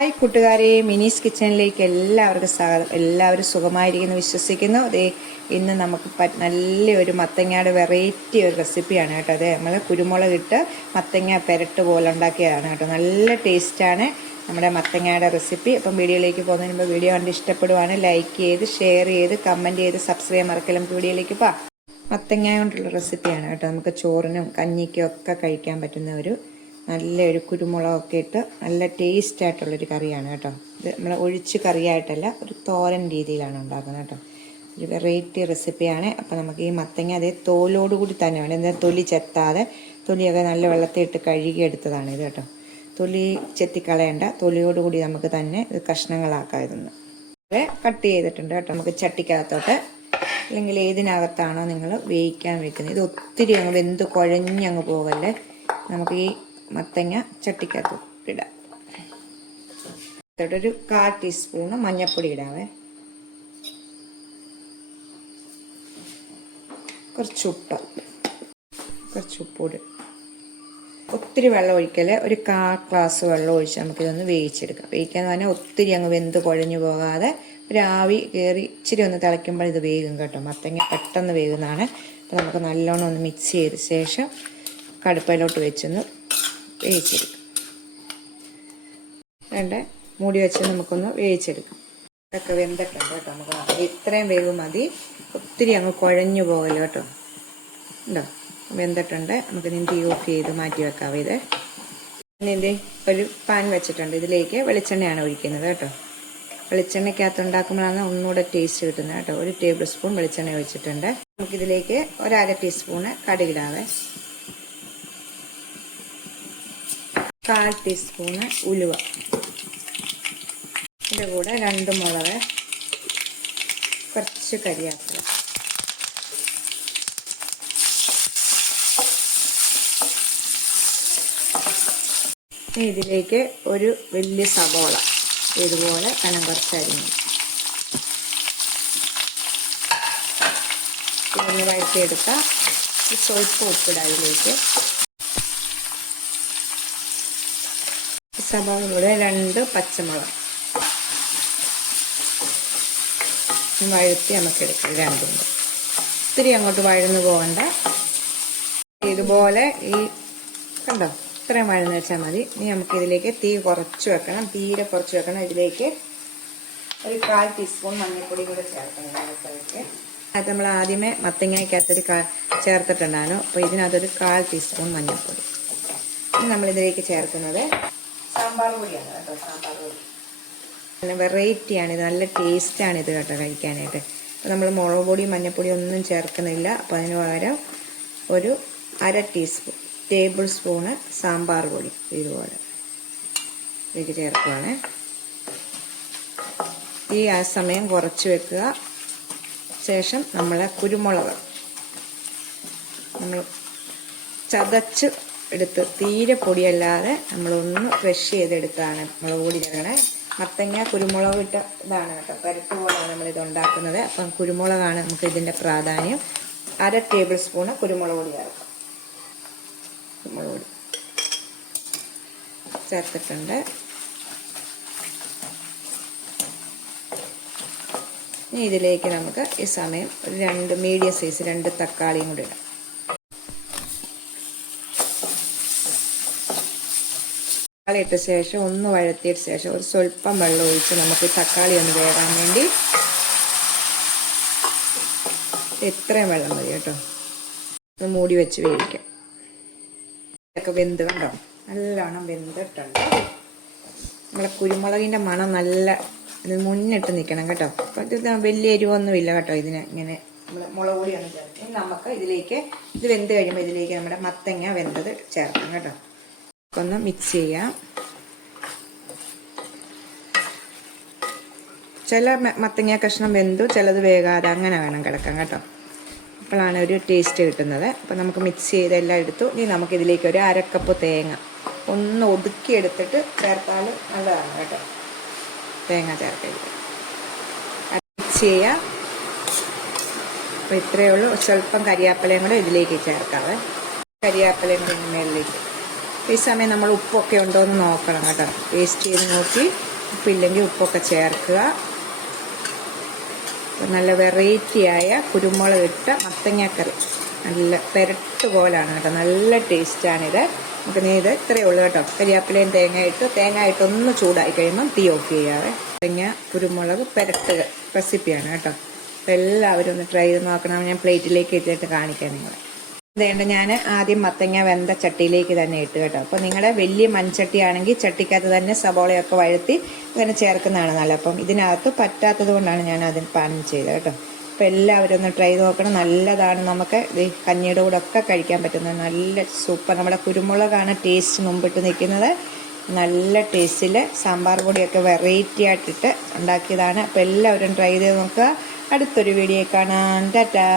Hi കൂട്ടുകാരെ, മിനീസ് കിച്ചണിലേക്ക് എല്ലാവർക്കും സ്വാഗതം. എല്ലാവരും സുഖമായിരിക്കുന്നു വിശ്വസിക്കുന്നു. അതേ ഇന്ന് നമുക്ക് നല്ലൊരു മത്തങ്ങയുടെ വെറൈറ്റി ഒരു റെസിപ്പിയാണ് കേട്ടോ. അത് നമ്മൾ കുരുമുളക് ഇട്ട് മത്തങ്ങ പെരട്ട് പോലെ ഉണ്ടാക്കിയതാണ് കേട്ടോ. നല്ല ടേസ്റ്റാണ് നമ്മുടെ മത്തങ്ങയുടെ റെസിപ്പി. അപ്പം വീഡിയോയിലേക്ക് പോകുന്നതിന് മുമ്പ് വീഡിയോ കണ്ട് ഇഷ്ടപ്പെടുവാണ് ലൈക്ക് ചെയ്ത് ഷെയർ ചെയ്ത് കമൻറ്റ് ചെയ്ത് സബ്സ്ക്രൈബ് ചെയ്യാൻ മറക്കലും. വീഡിയോയിലേക്ക് പോവാം. മത്തങ്ങ കൊണ്ടുള്ള റെസിപ്പിയാണ് കേട്ടോ. നമുക്ക് ചോറിനും കഞ്ഞിക്കും ഒക്കെ കഴിക്കാൻ പറ്റുന്ന ഒരു നല്ലൊരു കുരുമുളകൊക്കെ ഇട്ട് നല്ല ടേസ്റ്റ് ആയിട്ടുള്ളൊരു കറിയാണ് കേട്ടോ. ഇത് നമ്മൾ ഒഴിച്ച് കറിയായിട്ടല്ല, ഒരു തോരൻ രീതിയിലാണ് ഉണ്ടാക്കുന്നത് കേട്ടോ. ഒരു വെറൈറ്റി റെസിപ്പിയാണ്. അപ്പോൾ നമുക്ക് ഈ മത്തങ്ങ അതേ തോലോടുകൂടി തന്നെ വേണം, എന്താ തൊലി ചെത്താതെ. തൊലിയൊക്കെ നല്ല വെള്ളത്തിൽ ഇട്ട് കഴുകി എടുത്തതാണ് ഇത് കേട്ടോ. തൊലി ചെത്തിക്കളയേണ്ട, തൊലിയോടുകൂടി നമുക്ക് തന്നെ ഇത് കഷ്ണങ്ങളാക്കാം. ഇതൊന്ന് കട്ട് ചെയ്തിട്ടുണ്ട് കേട്ടോ. നമുക്ക് ചട്ടിക്കകത്തോട്ട് അല്ലെങ്കിൽ ഏതിനകത്താണോ നിങ്ങൾ വേവിക്കാൻ വെക്കുന്നത്, ഇത് ഒത്തിരി അങ്ങ് വെന്ത് കുഴഞ്ഞങ്ങ് പോകല്ലേ. നമുക്ക് ഈ മത്തങ്ങ ചട്ടിക്കകത്ത് ഇടാം. ഒരു 1/4 ടീസ്പൂണ് മഞ്ഞൾപ്പൊടി ഇടാവേ. കുറച്ച് ഉപ്പ് ഒത്തിരി വെള്ളം ഒഴിക്കല്. ഒരു 1/4 ഗ്ലാസ് വെള്ളം ഒഴിച്ച് നമുക്കിതൊന്ന് വേവിച്ചെടുക്കാം. വേവിക്കാന്ന് പറഞ്ഞാൽ ഒത്തിരി അങ്ങ് വെന്ത് കുഴഞ്ഞു പോകാതെ ഒരു ആവി കയറി ഇച്ചിരി ഒന്ന് തിളയ്ക്കുമ്പോൾ ഇത് വേകും കേട്ടോ. മത്തങ്ങ പെട്ടെന്ന് വേകുന്നതാണ്. അപ്പോൾ നമുക്ക് നല്ലോണം ഒന്ന് മിക്സ് ചെയ്ത ശേഷം കടുപ്പയിലോട്ട് വെച്ചൊന്ന് വേവിച്ചെടുക്കാം. മൂടി വെച്ച് നമുക്കൊന്ന് വേവിച്ചെടുക്കാം. ഇതൊക്കെ വെന്തിട്ടുണ്ട് കേട്ടോ. നമുക്ക് ഇത്രയും വേവ് മതി, ഒത്തിരി അങ്ങ് കുഴഞ്ഞു പോകല്ലോ കേട്ടോ. ഉണ്ടോ, വെന്തിട്ടുണ്ട്. നമുക്ക് തീ ഓഫ് ചെയ്ത് മാറ്റി വെക്കാം. ഇത് ഇതിൻ്റെ ഒരു പാൻ വെച്ചിട്ടുണ്ട്. ഇതിലേക്ക് വെളിച്ചെണ്ണയാണ് ഒഴിക്കുന്നത് കേട്ടോ. വെളിച്ചെണ്ണയ്ക്കകത്ത് ഉണ്ടാക്കുമ്പോഴാണ് ഒന്നുകൂടെ ടേസ്റ്റ് കിട്ടുന്നത് കേട്ടോ. 1 ടേബിൾ സ്പൂൺ വെളിച്ചെണ്ണ ഒഴിച്ചിട്ടുണ്ട്. നമുക്കിതിലേക്ക് 1/2 ടീസ്പൂണ് കടുകിടാവേ. 1/4 ടീസ്പൂണ് ഉലുവ, ഇതിൻ്റെ കൂടെ 2 മുളക്, കുറച്ച് കരിയാപ്പില, ഇതിലേക്ക് ഒരു വലിയ സവോള ഇതുപോലെ കനം കുറച്ചരിഞ്ഞു ഇതൊന്ന് വഴറ്റിയെടുക്കാം. സ്വല്പം ഉപ്പിടാം ഇതിലേക്ക്. സവാളയുടെ 2 പച്ചമുളക് വഴറ്റി നമുക്കെടുക്കാം. രണ്ടും ഒത്തിരി അങ്ങോട്ട് വഴന്നു പോകണ്ട. ഇതുപോലെ ഈ കണ്ടോ, ഇത്രയും വഴന്ന് വെച്ചാൽ മതി. ഇനി നമുക്കിതിലേക്ക് തീ കുറച്ച് വെക്കണം, തീരെ കുറച്ച് വെക്കണം. ഇതിലേക്ക് ഒരു 1/4 ടീസ്പൂൺ മഞ്ഞൾപ്പൊടി കൂടെ ചേർക്കണം. അത് നമ്മൾ ആദ്യമേ മത്തങ്ങയ്ക്കകത്തൊരു ചേർത്തിട്ടുണ്ടായിരുന്നു. അപ്പോൾ ഇതിനകത്തൊരു 1/4 ടീസ്പൂൺ മഞ്ഞൾപ്പൊടി. ഇനി നമ്മളിതിലേക്ക് ചേർക്കുന്നത് സാമ്പാർ പൊടിയാണ് കേട്ടോ. സാമ്പാർ പൊടി നല്ല വെറൈറ്റിയാണ് ഇത്, നല്ല ടേസ്റ്റാണ് ഇത് കേട്ടോ കഴിക്കാനായിട്ട്. അപ്പോൾ നമ്മൾ മുളക് പൊടി മഞ്ഞൾപ്പൊടി ഒന്നും ചേർക്കുന്നില്ല. അപ്പോൾ അതിന് പകരം ഒരു 1/2 ടേബിൾ സ്പൂണ് സാമ്പാർ പൊടി ഇതുപോലെ ഇതിലേക്ക് ചേർക്കുകയാണ്. ഈ ആ സമയം കുറച്ച് വെക്കുക. ശേഷം നമ്മളെ കുരുമുളക് നമ്മൾ ചതച്ച് എടുത്ത്, തീരെ പൊടിയല്ലാതെ നമ്മളൊന്ന് ക്രഷ് ചെയ്തെടുത്താണ് മുളക് പൊടി ചേർക്കണേ. മത്തങ്ങ കുരുമുളക് ഇട്ട ഇതാണ് കേട്ടോ, പരട്ട് പോലാണ് നമ്മളിത് ഉണ്ടാക്കുന്നത്. അപ്പം കുരുമുളകാണ് നമുക്ക് ഇതിൻ്റെ പ്രാധാന്യം. 1/2 ടേബിൾ സ്പൂണ് കുരുമുളക് പൊടി ചേർക്കാം. കുരുമുളക് പൊടി ചേർത്തിട്ടുണ്ട്. ഇനി ഇതിലേക്ക് നമുക്ക് ഈ സമയം ഒരു 2 മീഡിയം സൈസ് 2 തക്കാളിയും കൂടി ഇടാം. തക്കാളി ഇട്ട ശേഷം ഒന്ന് വഴറ്റിയിട്ട് ശേഷം ഒരു സ്വല്പം വെള്ളം ഒഴിച്ച് നമുക്ക് തക്കാളി ഒന്ന് വേകാൻ വേണ്ടി ഇത്രയും വെള്ളം മതി കേട്ടോ. ഒന്ന് മൂടി വെച്ച് വേവിക്കാം. ഇതൊക്കെ വെന്ത് കണ്ടോ, നല്ലോണം വെന്തിട്ടുണ്ട്. നമ്മളെ കുരുമുളകിൻ്റെ മണം നല്ല മുന്നിട്ട് നിൽക്കണം കേട്ടോ. അപ്പം ഇത് വലിയ എരിവൊന്നുമില്ല കേട്ടോ. ഇതിന് ഇങ്ങനെ നമ്മൾ മുളക് പൊടിയാണ് ചേർത്ത്. നമുക്ക് ഇതിലേക്ക് ഇത് വെന്ത് കഴിയുമ്പോൾ ഇതിലേക്ക് നമ്മുടെ മത്തങ്ങ വെന്തത് ചേർക്കാം കേട്ടോ. ഒന്ന് മിക്സ് ചെയ്യാം. ചില മത്തങ്ങ കഷ്ണം വെന്തു, ചിലത് വേകാതെ, അങ്ങനെ വേണം കിടക്കാൻ കേട്ടോ. അപ്പോഴാണ് ഒരു ടേസ്റ്റ് കിട്ടുന്നത്. അപ്പം നമുക്ക് മിക്സ് ചെയ്തെല്ലാം എടുത്തു. ഇനി നമുക്കിതിലേക്ക് ഒരു 1/2 കപ്പ് തേങ്ങ ഒന്ന് ഒതുക്കിയെടുത്തിട്ട് ചേർത്താൽ നല്ലതാണ് കേട്ടോ. തേങ്ങ ചേർക്കരുത്, മിക്സ് ചെയ്യാം. അപ്പോൾ ഇത്രയേ ഉള്ളൂ. സ്വല്പം കരിയാപ്പിലയും കൂടെ ഇതിലേക്ക് ചേർക്കാവേ. കരിയാപ്പിലയും കൂടെ മേളിലേക്ക് ഈ സമയം നമ്മൾ ഉപ്പൊക്കെ ഉണ്ടോ എന്ന് നോക്കണം കേട്ടോ. ടേസ്റ്റ് ചെയ്ത് നോക്കി ഉപ്പില്ലെങ്കിൽ ഉപ്പൊക്കെ ചേർക്കുക. നല്ല വെറൈറ്റിയായ കുരുമുളക് ഇട്ട മത്തങ്ങാക്കറി നല്ല പെരട്ട് പോലാണ് കേട്ടോ. നല്ല ടേസ്റ്റാണിത്. നമുക്ക് ഇത് ഇത്രയേ ഉള്ളൂ കേട്ടോ. കരിയാപ്പിലയും തേങ്ങ ഇട്ടൊന്ന് ചൂടായി കഴിയുമ്പം തീ ഓഫ് ചെയ്യാതെ തേങ്ങ കുരുമുളക് പെരട്ട് റെസിപ്പിയാണ് കേട്ടോ. അപ്പം എല്ലാവരും ഒന്ന് ട്രൈ ചെയ്ത് നോക്കണം. ഞാൻ പ്ലേറ്റിലേക്ക് ഇട്ടിട്ട് കാണിക്കാം നിങ്ങളെ. അതുകൊണ്ട് ഞാൻ ആദ്യം മത്തങ്ങ വെന്ത ചട്ടിയിലേക്ക് തന്നെ ഇട്ട് കേട്ടോ. അപ്പോൾ നിങ്ങളുടെ വലിയ മൺചട്ടി ആണെങ്കിൽ ചട്ടിക്കകത്ത് തന്നെ സബോളയൊക്കെ വഴത്തി അങ്ങനെ ചേർക്കുന്നതാണ് നല്ലത്. അപ്പം ഇതിനകത്ത് പറ്റാത്തത് കൊണ്ടാണ് ഞാൻ അതിന് പാൻ ചെയ്തത് കേട്ടോ. അപ്പോൾ എല്ലാവരും ഒന്ന് ട്രൈ നോക്കണം. നല്ലതാണ്. നമുക്ക് കഞ്ഞിയുടെ കൂടെ ഒക്കെ കഴിക്കാൻ പറ്റുന്നത് നല്ല സൂപ്പർ. നമ്മുടെ കുരുമുളകാണ് ടേസ്റ്റ് മുമ്പിട്ട് നിൽക്കുന്നത്. നല്ല ടേസ്റ്റിൽ സാമ്പാർ പൊടിയൊക്കെ വെറൈറ്റി ആയിട്ടിട്ട് ഉണ്ടാക്കിയതാണ്. അപ്പോൾ എല്ലാവരും ട്രൈ ചെയ്ത് നോക്കുക. അടുത്തൊരു വീഡിയോ കാണാം. ടാറ്റാ.